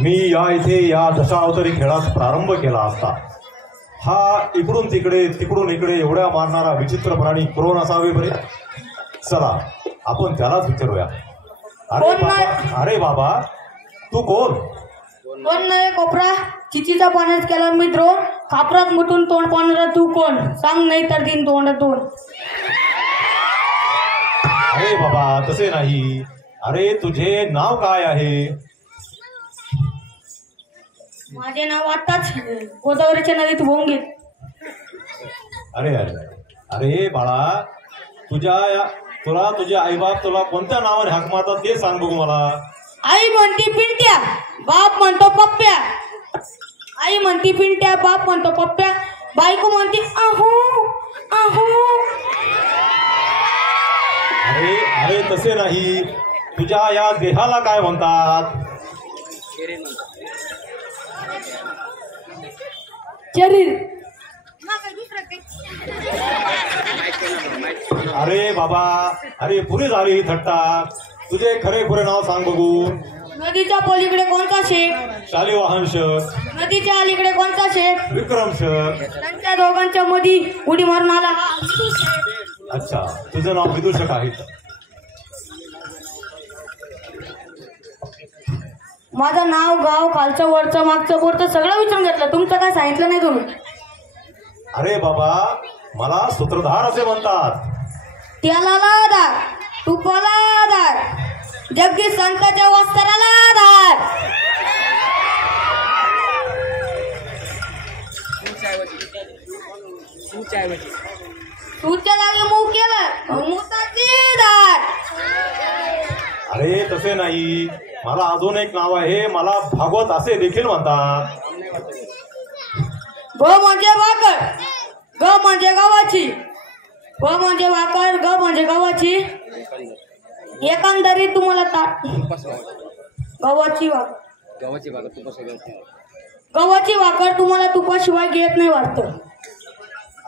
मी या इथे या दशावतारी खेळास प्रारंभ केला असता हा इकडून तिकडे तिकडून इकडे एवढ्या मारणारा विचित्र प्राणी कोण असावे बरे? चला आपण त्यालाच विचारूया. अरे बाबा तू कोण? कोण नाही कोपरा चिचीचा पाण्यात केला मित्र खापरात मुतून तोंड पाहणारा तू कोण सांग नाही तर दिन तोंडातून. अरे बाबा तसे नाही. अरे तुझे नाव काय आहे? माझे नाव आताच गोदावरीच्या नदीत होऊन गेले. अरे अरे अरे बाळा तुला तुझे आईबाप तुला कोणत्या नावाने हाक मारतात ते सांग बघू मला. आई म्हणती पिंट्या बाप म्हणतो पप्प्या. आई म्हणती पिंट्या बाप म्हणतो पप्प्या. बायको म्हणती आहू आहू. अरे अरे तसे नाही. तुझ्या या देहाला काय म्हणतात? शरीर. अरे बाबा अरे पुरी झाली ही थट्टा. तुझे खरे खुरे नाव सांग बघू. नदीच्या पलीकडे कोणता शेख? शालिवाहन शक. नदीच्या अलीकडे कोणता शेख? विक्रम शक. त्यांच्या दोघांच्या मध्ये उडी मारून आला हा. अच्छा तुझं नाव विदूषक आहे. माझं नाव गाव खालचं वरचं मागचं बोरचं सगळं विचारून घेतलं. तुमचं काय सांगितलं नाही तुम्ही? अरे बाबा मला सूत्रधार असे म्हणतात. त्याला आधार तुपाला आधार जगदीश संतांच्या वस्त्राला आधार. तुझच्या जागी मूग केलं मुताची धार. अरे तसे नाही. मला अजून एक नाव आहे. मला भागवत असे देखील म्हणतात. ग म्हणजे भाकर ग म्हणजे गव्हाची ग म्हणजे भाकर ग म्हणजे गव्हाची. एकंदरीत तुम्हाला गव्हाची भाकर तुम्हाला तुपाशिवाय घेत नाही वाटतं.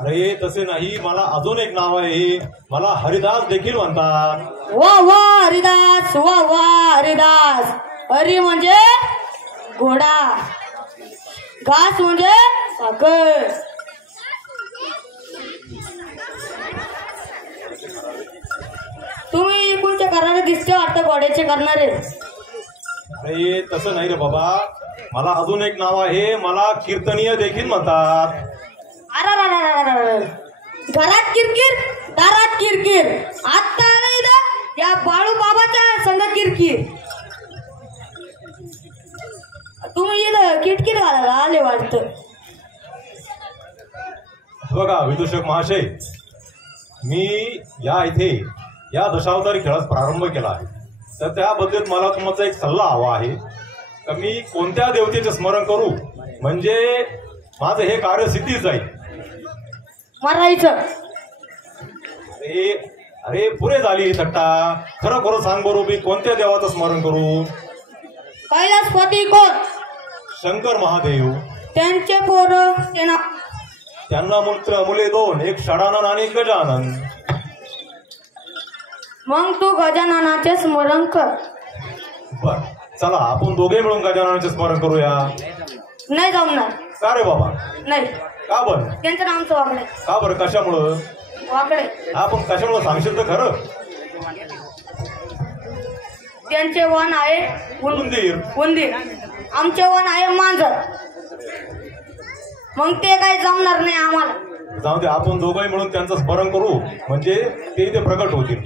अरे तसे नाही. मला अजून एक नाव आहे. मला हरिदास देखील म्हणतात. वा वा हरिदास वा वा हरिदास. हरी म्हणजे घोडा घास म्हणजे साखर. तुम्ही कोणत्या करणारे दिसते वाटतं घोड्याचे करणारे. अरे तसं नाही रे बाबा. मला अजून एक नाव आहे. मला कीर्तनीय देखील म्हणतात. अरे घरात किरकिर दारात किरकिर. आता नाही या बाळू बाबाच्या संग किरकिर. तुम्ही इथं किटकिट घालायला आले वाटतं. बघा विदूषक महाशय मी या इथे या दशावतारी खेळास प्रारंभ केला आहे. तर त्याबद्दल मला तुमचा एक सल्ला हवा आहे. तर मी कोणत्या देवतेचे स्मरण करू म्हणजे माझं हे कार्य सिद्धीच जाईल. मारायचं. अरे पुरे झाली थट्टा. खरं खरं सांग बरोबर मी कोणत्या देवाचं स्मरण करू? कैलासपती कोण? शंकर महादेव. त्यांचे पोरं त्यांना मुले दोन. एक षडानन आणि एक गजानन. मग तू गजाननाचे स्मरण कर. बर चला आपण दोघे मिळून गजाननाचे स्मरण करूया. नाही जमणार. का रे बाबा? नाही. का बरं? त्यांचं नामचं वाकडे. का बरं? कशामुळं वाकडे? आपण कशामुळं सांगशील तर खरं. त्यांचे वन आहे उंदीर. उंदीर. आमचे वन आहे मांजर. मग ते काही जमणार नाही आम्हाला. जाऊ दे आपण दोघंही मिळून त्यांचं स्मरण करू म्हणजे ते इथे प्रकट होतील.